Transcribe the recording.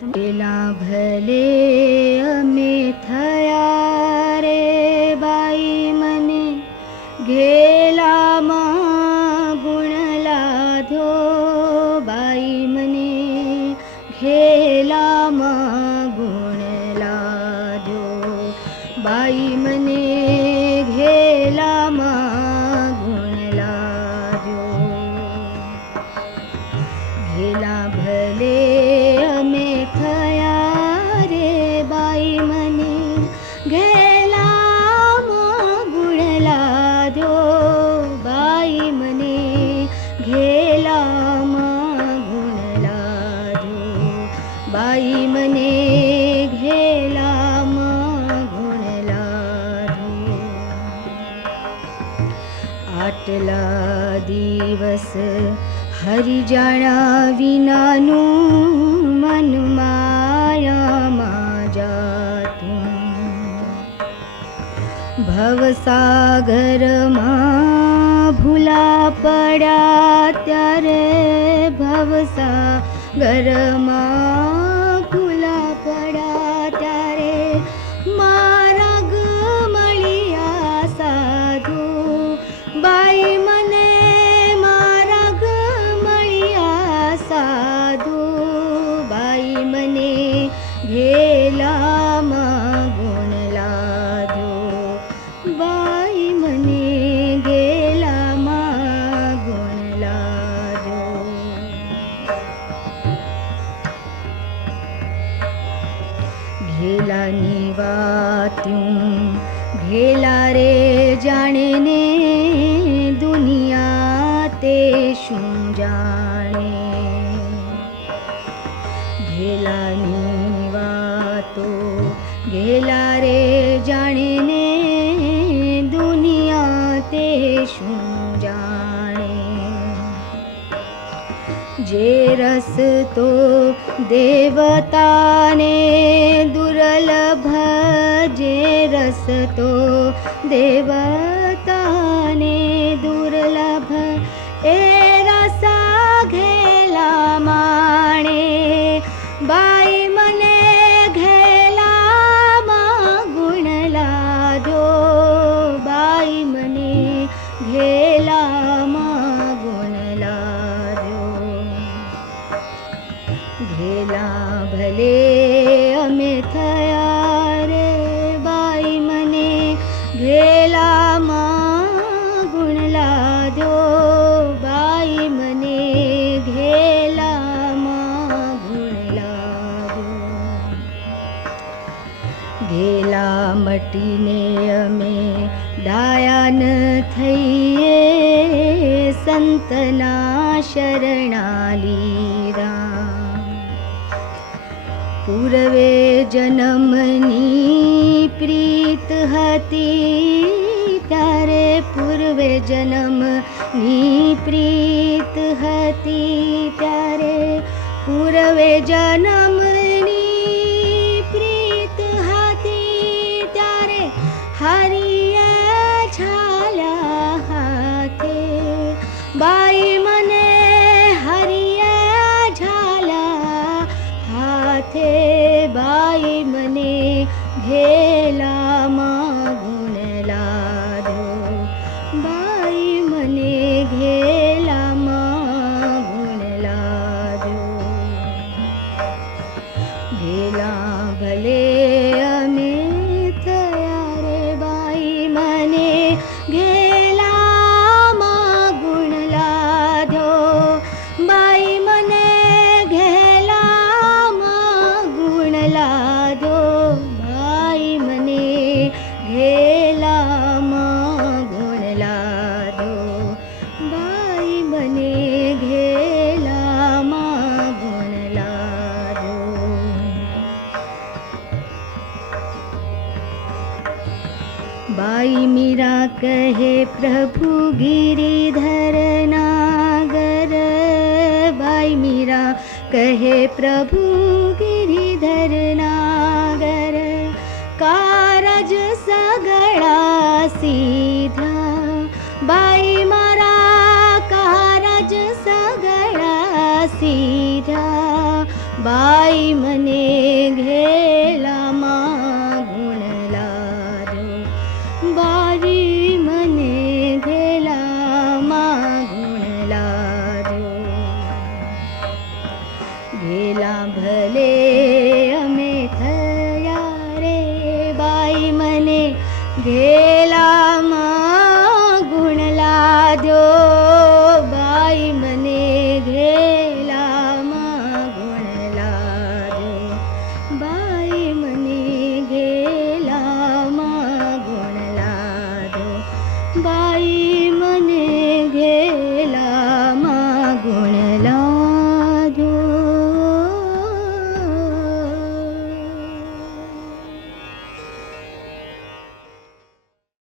પેલા ભલે અમે થયા રે બાઈ મને ઘેલામાં ગુણ લાધો બાઈ મને ઘેલામાં ગુણ લાધો બાઈ મને ઘેલામાં ગુણ લાધો ઘેલા ભલે અમે થયા રે બાઈ મને ઘેલામાં ગુણ લાધો બાઈ મને ઘેલામાં ગુણ લાધો બાઈ મને ઘેલામાં ગુણ લાધો આટલા દિવસ હરિ જાણા વિનાનું મન માયામાં જાતું ભવસાગરમાં ભૂલા પડ્યા ત્યારે ભવસાગરમાં ભૂલા પડ્યા ત્યારે માર્ગ મળ્યા સાધુ બાઈ મને માર્ગ મળ્યા સાધુ બાઈ મને ઘેલામાં ગુણ લાધો બાઈ મને ઘેલામાં ગુણ લાધો ઘેલાની વાત્યું ઘેલા રે જાણે ને દુનિયા તે શું જાણે ઘેલાની વાતો ઘેલા રે જાણે ને દુનિયા તે શું જાણે જે રસ તો દેવતાને દુર્લભ જે રસ તો દેવતાને દુર્લભ એ રસ ઘેલા માણે બાઈ મને ઘેલામાં ગુણ લાધો બાઈ મને ઘેલામાં ગુણ લાધો ઘેલા ભલે અમે થયા રે બાઈ મને ઘેલામાં ગુણ લાધો બાઈ મને ઘેલામાં ગુણ લાધો ઘેલા મટીને અમે ડાયા ન થઈએ સંતના શરણા લીધા પૂર્વે જન્મની પ્રીત હતી ત્યારે પૂર્વે જન્મની પ્રીત હતી ત્યારે પૂર્વે જન્મની પ્રીત હતી ત્યારે હરિએ છાલ્યા હાથે બાઈ મને હરિએ ઝાલા હાથે બાઈ મને ઘેલામાં ગુણ લાધો બાઈ મને ઘેલામાં ગુણ લાધો ઘેલા ભલે અમે થયા રે બાઈ મને ઘેલામાં ગુણ લાધો બાઈ મને ઘેલામાં ગુણ લાધો બાઈ મને ઘેલામાં ગુણ લાધો બાઈ મને ઘેલામાં ગુણ લાધો बाई मीरा कहे प्रभु गिरिधर नागर बाई मीरा कहे प्रभु गिरिधर नागर कारज सगड़ा सीधा बाई मारा कारज सगड़ा सीधा बाई मने घेला मागुण लाजो, बाई मने घेला मागुण लाजो. गेला भले